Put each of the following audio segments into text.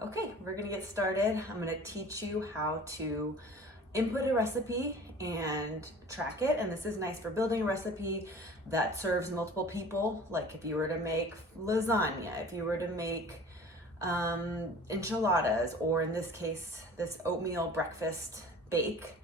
Okay, we're gonna get started. I'm gonna teach you how to input a recipe and track it. And this is nice for building a recipe that serves multiple people. Like if you were to make lasagna, if you were to make enchiladas, or in this case, this oatmeal breakfast bake.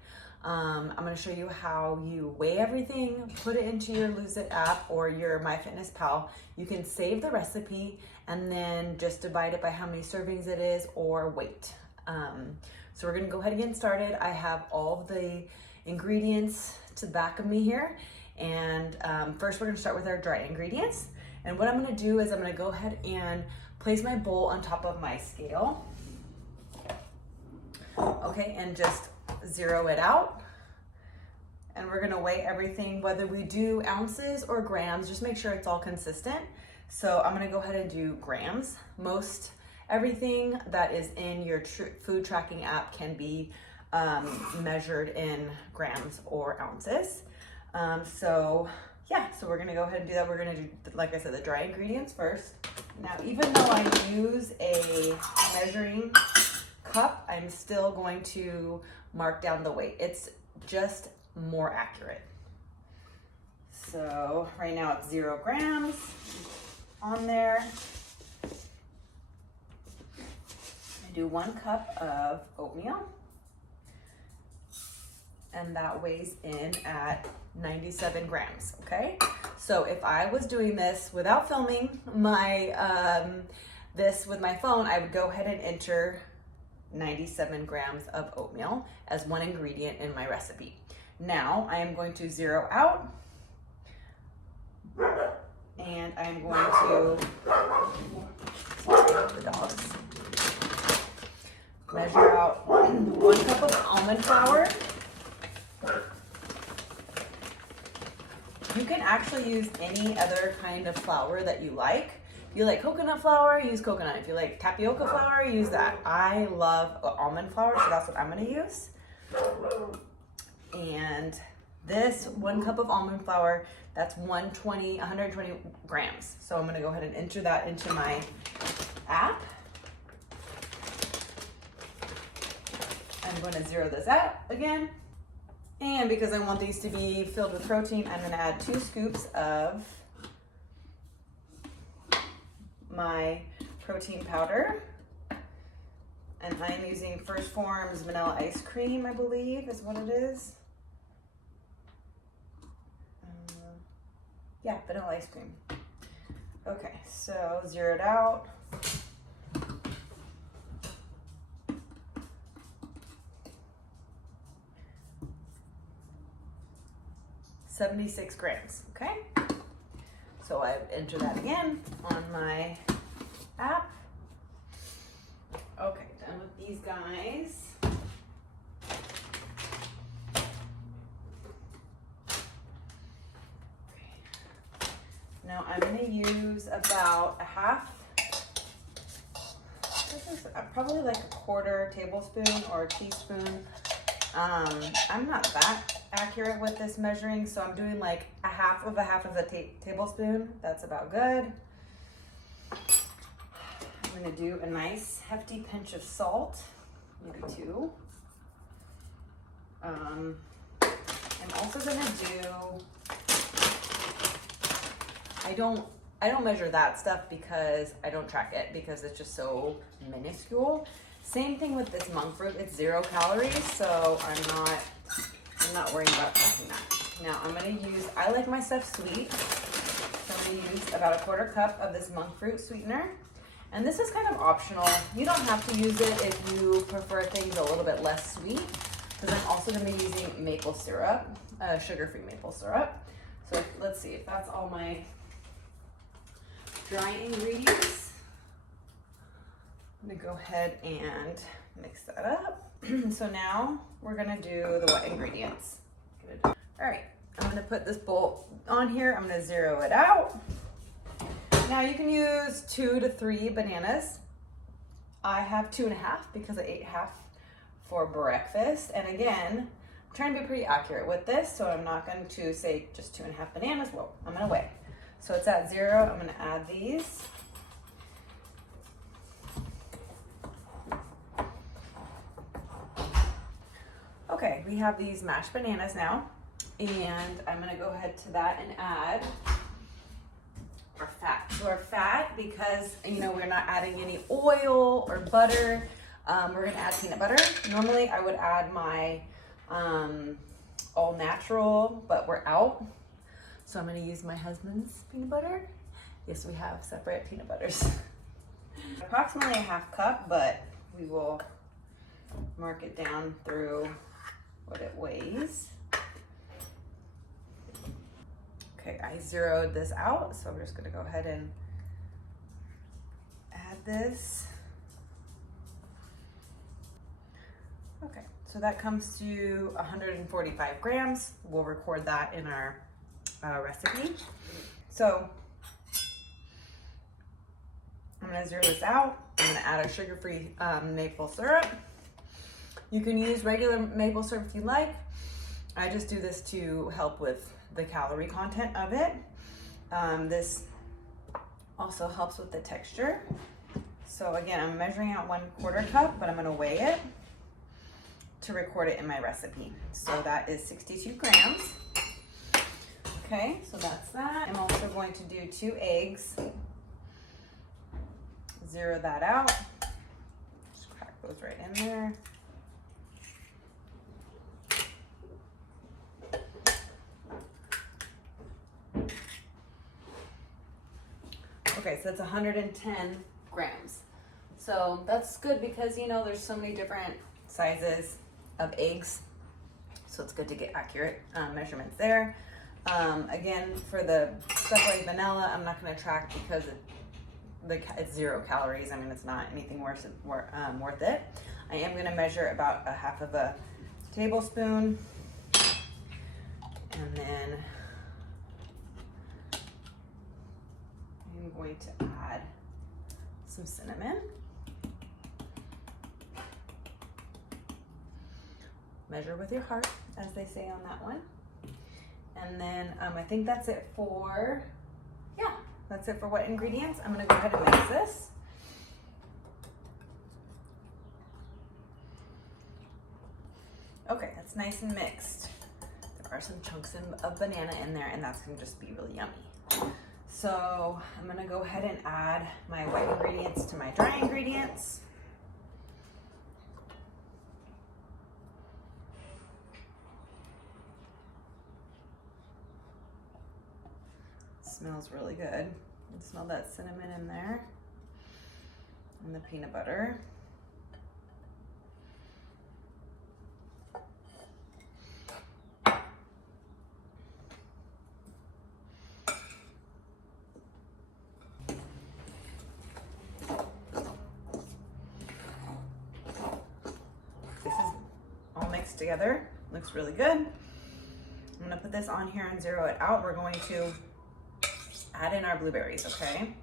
I'm going to show you how you weigh everything, put it into your Lose It app or your MyFitnessPal. You can save the recipe and then just divide it by how many servings it is or weight. So we're going to go ahead and get started. I have all of the ingredients to the back of me here. And first we're going to start with our dry ingredients. And what I'm going to do is I'm going to go ahead and place my bowl on top of my scale. Okay, and just zero it out. And we're gonna weigh everything, whether we do ounces or grams, just make sure it's all consistent. So I'm gonna go ahead and do grams. Most everything that is in your food tracking app can be measured in grams or ounces. So we're gonna go ahead and do that. We're gonna do, like I said, the dry ingredients first. Now, even though I use a measuring cup, I'm still going to mark down the weight. It's just more accurate. So right now it's 0 grams on there. I do 1 cup of oatmeal, and that weighs in at 97 grams, okay? So if I was doing this without filming my this with my phone, I would go ahead and enter 97 grams of oatmeal as one ingredient in my recipe. Now I am going to zero out, and I'm going to the dogs. Measure out 1 cup of almond flour. You can actually use any other kind of flour that you like. If you like coconut flour, use coconut. If you like tapioca flour, use that. I love almond flour, so that's what I'm gonna use. And this 1 cup of almond flour, that's 120 grams. So I'm gonna go ahead and enter that into my app. I'm gonna zero this out again. And because I want these to be filled with protein, I'm gonna add 2 scoops of my protein powder. And I'm using First Form's vanilla ice cream, I believe is what it is. Yeah, vanilla ice cream. Okay, so zeroed out. $76 grams, okay? So I enter that again on my app. Okay, done with these guys. Now I'm gonna use about a half, this is probably like a 1/4 tablespoon or a teaspoon. I'm not that accurate with this measuring, so I'm doing like a half of a tablespoon. That's about good. I'm gonna do a nice hefty pinch of salt, maybe 2. I'm also gonna do, I don't measure that stuff because I don't track it because it's just so minuscule. Same thing with this monk fruit, it's 0 calories, so I'm not worrying about tracking that. Now I'm gonna use, I like my stuff sweet, so I'm gonna use about a 1/4 cup of this monk fruit sweetener. And this is kind of optional. You don't have to use it if you prefer things a little bit less sweet, because I'm also gonna be using maple syrup, sugar-free maple syrup. So let's see if that's all my dry ingredients. I'm gonna go ahead and mix that up. So now we're gonna do the wet ingredients. All right, I'm gonna put this bowl on here. I'm gonna zero it out. Now you can use 2 to 3 bananas. I have 2.5 because I ate half for breakfast. And again, I'm trying to be pretty accurate with this, so I'm not going to say just 2.5 bananas. Well, I'm gonna weigh. So it's at 0. I'm gonna add these. Okay, we have these mashed bananas now, and I'm gonna go ahead to that and add our fat. So our fat, because you know we're not adding any oil or butter, we're gonna add peanut butter. Normally I would add my all natural, but we're out. So I'm gonna use my husband's peanut butter. Yes, we have separate peanut butters. Approximately a half cup, but we will mark it down through what it weighs. Okay, I zeroed this out, so I'm just gonna go ahead and add this. Okay, so that comes to 145 grams. We'll record that in our recipe. So I'm gonna zero this out. I'm gonna add a sugar-free maple syrup. You can use regular maple syrup if you like. I just do this to help with the calorie content of it. This also helps with the texture. So again, I'm measuring out 1/4 cup, but I'm gonna weigh it to record it in my recipe. So that is 62 grams. Okay, so that's that. I'm also going to do 2 eggs. Zero that out. Just crack those right in there. Okay, so that's 110 grams. So that's good because, you know, there's so many different sizes of eggs. So it's good to get accurate measurements there. Again, for the stuff like vanilla, I'm not going to track because it's 0 calories. I mean, it's not anything worth it. I am going to measure about a half of a tablespoon. And then I'm going to add some cinnamon. Measure with your heart, as they say on that one. And then I think that's it for, that's it for wet ingredients. I'm gonna go ahead and mix this. Okay, that's nice and mixed. There are some chunks of banana in there, and that's gonna just be really yummy. So I'm gonna go ahead and add my wet ingredients to my dry ingredients. Smells really good. You can smell that cinnamon in there and the peanut butter. This is all mixed together. Looks really good. I'm gonna put this on here and zero it out. We're going to add in our blueberries, okay?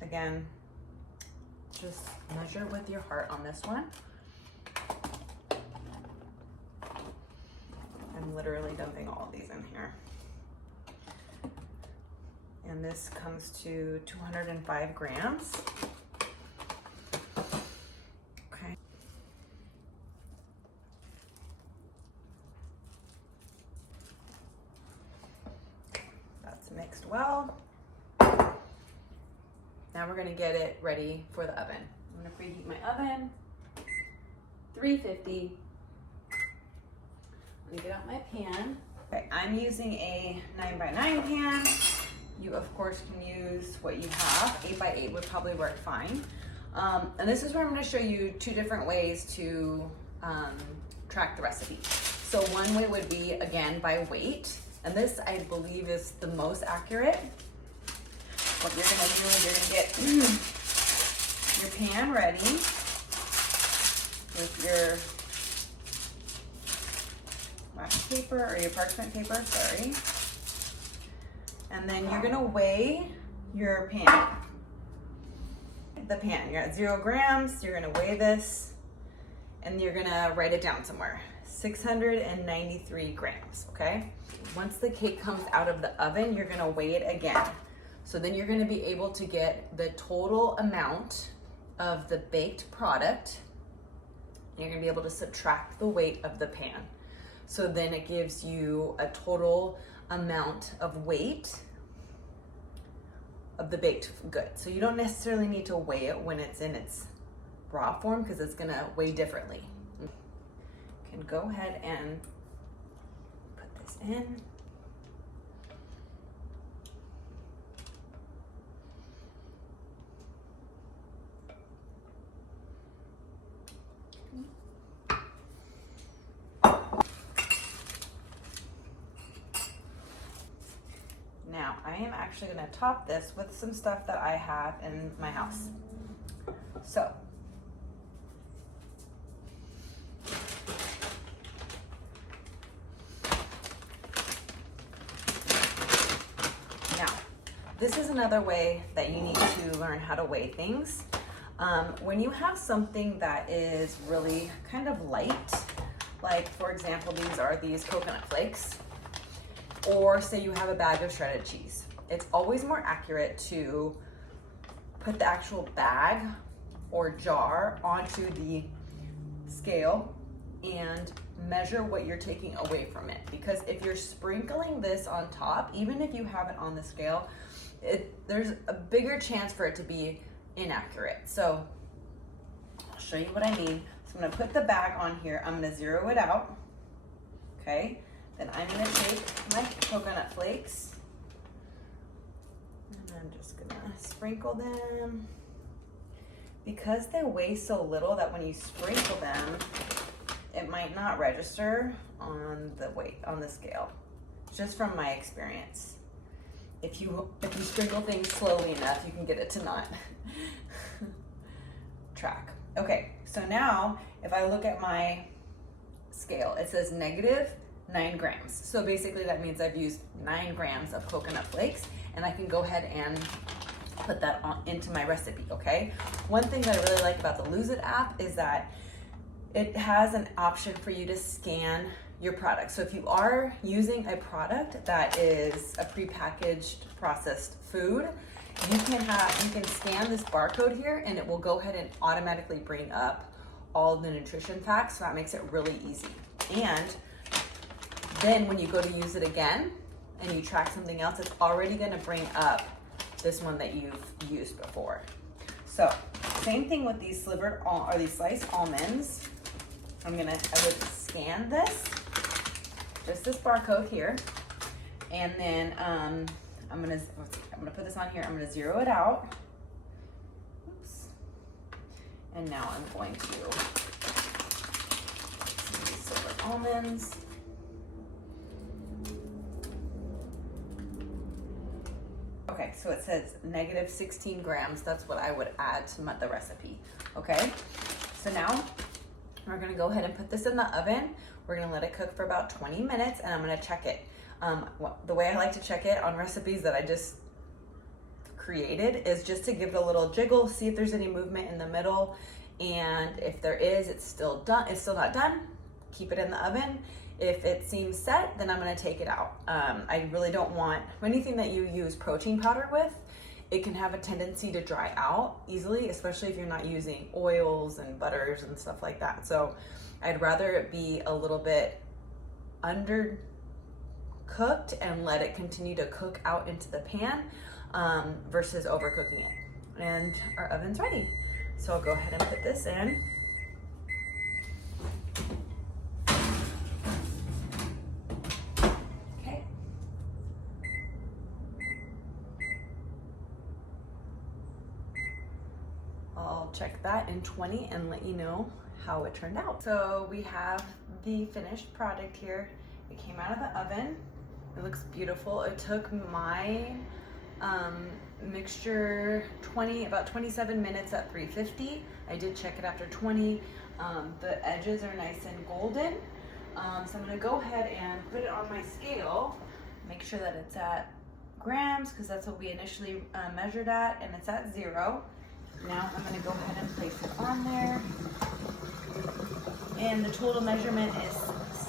Again, just measure with your heart on this one. I'm literally dumping all of these in here. And this comes to 205 grams. Okay. That's mixed well. Now we're gonna get it ready for the oven. I'm gonna preheat my oven, 350. Let me get out my pan. Okay, I'm using a 9x9 pan. You of course can use what you have. 8x8 would probably work fine. And this is where I'm gonna show you 2 different ways to track the recipe. So one way would be, again, by weight. And this, I believe, is the most accurate. What you're gonna do is you're gonna get your pan ready with your wax paper or your parchment paper, sorry. And then you're gonna weigh your pan. The pan, you're at 0 grams, you're gonna weigh this, and you're gonna write it down somewhere. 693 grams, okay? Once the cake comes out of the oven, you're gonna weigh it again. So then you're gonna be able to get the total amount of the baked product. You're gonna be able to subtract the weight of the pan. So then it gives you a total amount of weight of the baked good. So you don't necessarily need to weigh it when it's in its raw form because it's gonna weigh differently. You can go ahead and put this in. Now, I am actually gonna top this with some stuff that I have in my house. So, now, this is another way that you need to learn how to weigh things. When you have something that is really kind of light, like for example, these coconut flakes, or say you have a bag of shredded cheese, it's always more accurate to put the actual bag or jar onto the scale and measure what you're taking away from it. Because if you're sprinkling this on top, even if you have it on the scale, there's a bigger chance for it to be inaccurate. So I'll show you what I mean. So I'm gonna put the bag on here. I'm gonna zero it out, okay? Then I'm gonna take my coconut flakes and I'm just gonna sprinkle them. Because they weigh so little that when you sprinkle them, it might not register on the weight, on the scale, just from my experience. If you sprinkle things slowly enough, you can get it to not track. Okay, so now if I look at my scale, it says -9 grams. So basically that means I've used 9 grams of coconut flakes, and I can go ahead and put that into my recipe, okay? One thing that I really like about the Lose It app is that it has an option for you to scan your product. So if you are using a product that is a prepackaged processed food, you can scan this barcode here and it will go ahead and automatically bring up all the nutrition facts. So that makes it really easy. And then when you go to use it again and you track something else, it's already gonna bring up this one that you've used before. So same thing with these these sliced almonds. I would scan this, just this barcode here, and then I'm gonna put this on here. I'm gonna zero it out. Oops. And now I'm going to these silver almonds. Okay, so it says -16 grams. That's what I would add to the recipe. Okay, so now we're gonna go ahead and put this in the oven. We're gonna let it cook for about 20 minutes and I'm gonna check it. The way I like to check it on recipes that I just created is just to give it a little jiggle, see if there's any movement in the middle. And if there is, it's still not done, keep it in the oven. If it seems set, then I'm gonna take it out. I really don't want anything that you use protein powder with. It can have a tendency to dry out easily, especially if you're not using oils and butters and stuff like that. So I'd rather it be a little bit undercooked and let it continue to cook out into the pan versus overcooking it. And our oven's ready. So I'll go ahead and put this in. I'll check that in 20 and let you know how it turned out. So we have the finished product here. It came out of the oven. It looks beautiful. It took my mixture about 27 minutes at 350. I did check it after 20. The edges are nice and golden. So I'm gonna go ahead and put it on my scale, make sure that it's at grams because that's what we initially measured at, and it's at 0. Now I'm gonna go ahead and place it on there. And the total measurement is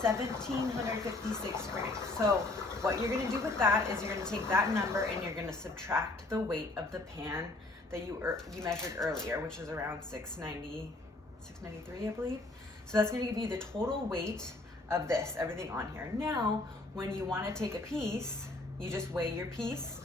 1,756 grams. So what you're gonna do with that is you're gonna take that number and you're gonna subtract the weight of the pan that you measured earlier, which is around 693, I believe. So that's gonna give you the total weight of this, everything on here. Now, when you wanna take a piece, you just weigh your piece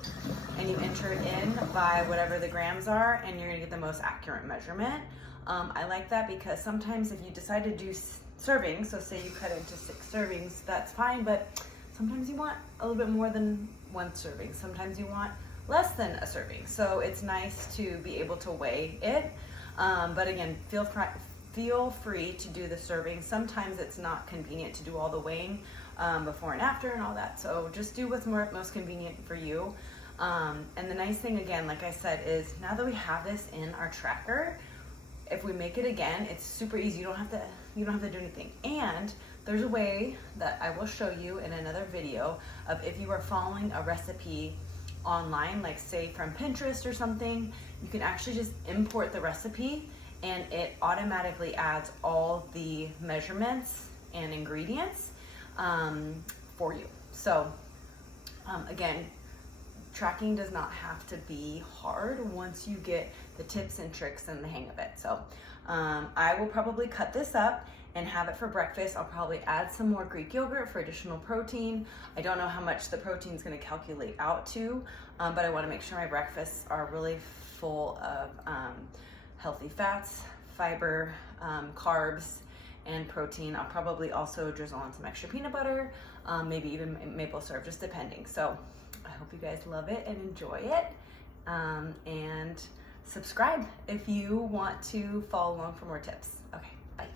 and you enter it in by whatever the grams are, and you're gonna get the most accurate measurement. I like that because sometimes if you decide to do servings, so say you cut into 6 servings, that's fine, but sometimes you want a little bit more than 1 serving. Sometimes you want less than a serving. So it's nice to be able to weigh it. But again, feel free to do the serving. Sometimes it's not convenient to do all the weighing before and after and all that. So just do what's most convenient for you. And the nice thing, again, like I said, is now that we have this in our tracker, if we make it again, it's super easy. You don't have to do anything. And there's a way that I will show you in another video of if you are following a recipe online, like say from Pinterest or something, you can actually just import the recipe and it automatically adds all the measurements and ingredients for you. So again, tracking does not have to be hard once you get the tips and tricks and the hang of it. So I will probably cut this up and have it for breakfast. I'll probably add some more Greek yogurt for additional protein. I don't know how much the protein is going to calculate out to, but I want to make sure my breakfasts are really full of healthy fats, fiber, carbs, and protein. I'll probably also drizzle on some extra peanut butter, maybe even maple syrup, just depending. So I hope you guys love it and enjoy it, and subscribe if you want to follow along for more tips. Okay, bye.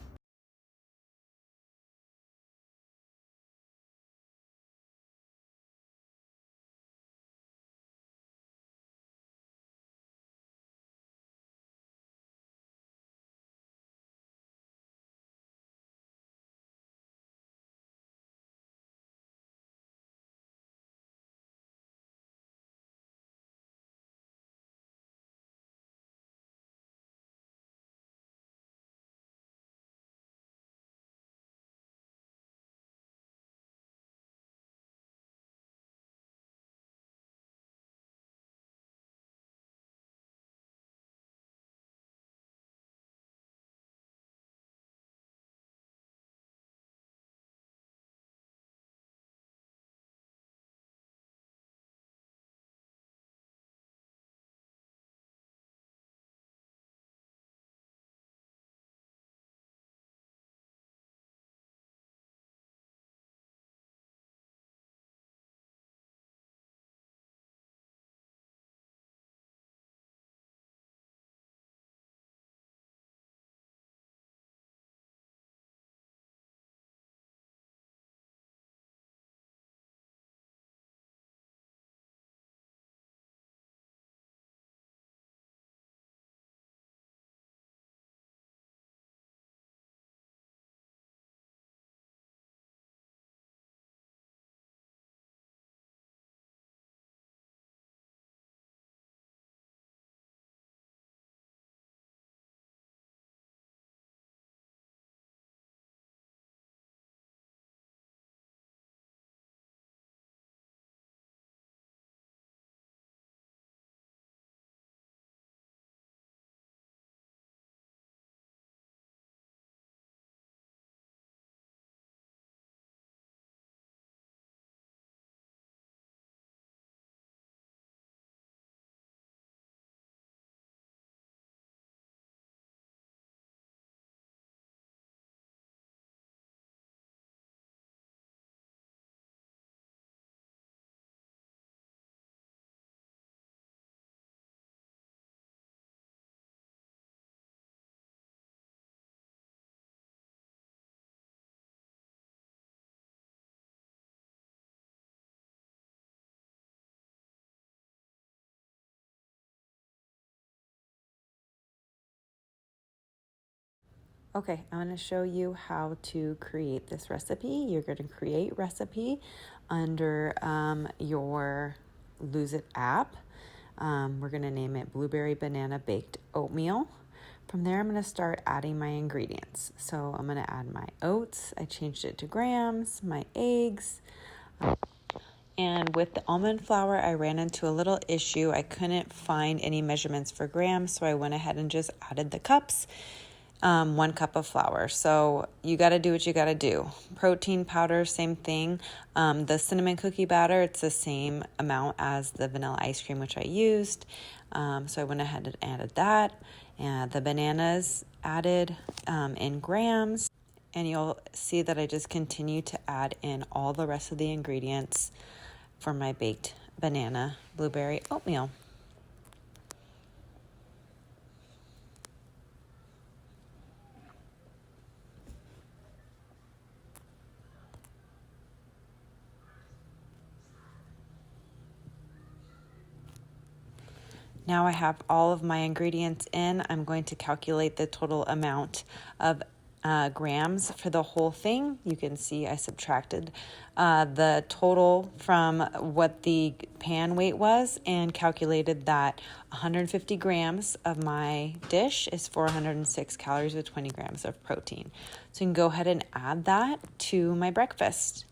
Okay, I'm going to show you how to create this recipe. You're going to create recipe under your Lose It app. We're going to name it Blueberry Banana Baked Oatmeal. From there, I'm going to start adding my ingredients. So I'm going to add my oats. I changed it to grams, my eggs, And with the almond flour, I ran into a little issue. I couldn't find any measurements for grams, so I went ahead and just added the cups, 1 cup of flour. So you got to do what you got to do. Protein powder, same thing. The cinnamon cookie batter, it's the same amount as the vanilla ice cream, which I used. So I went ahead and added that. And the bananas added in grams. And you'll see that I just continue to add in all the rest of the ingredients for my baked banana blueberry oatmeal. Now I have all of my ingredients in. I'm going to calculate the total amount of grams for the whole thing. You can see I subtracted the total from what the pan weight was and calculated that 150 grams of my dish is 406 calories with 20 grams of protein. So you can go ahead and add that to my breakfast.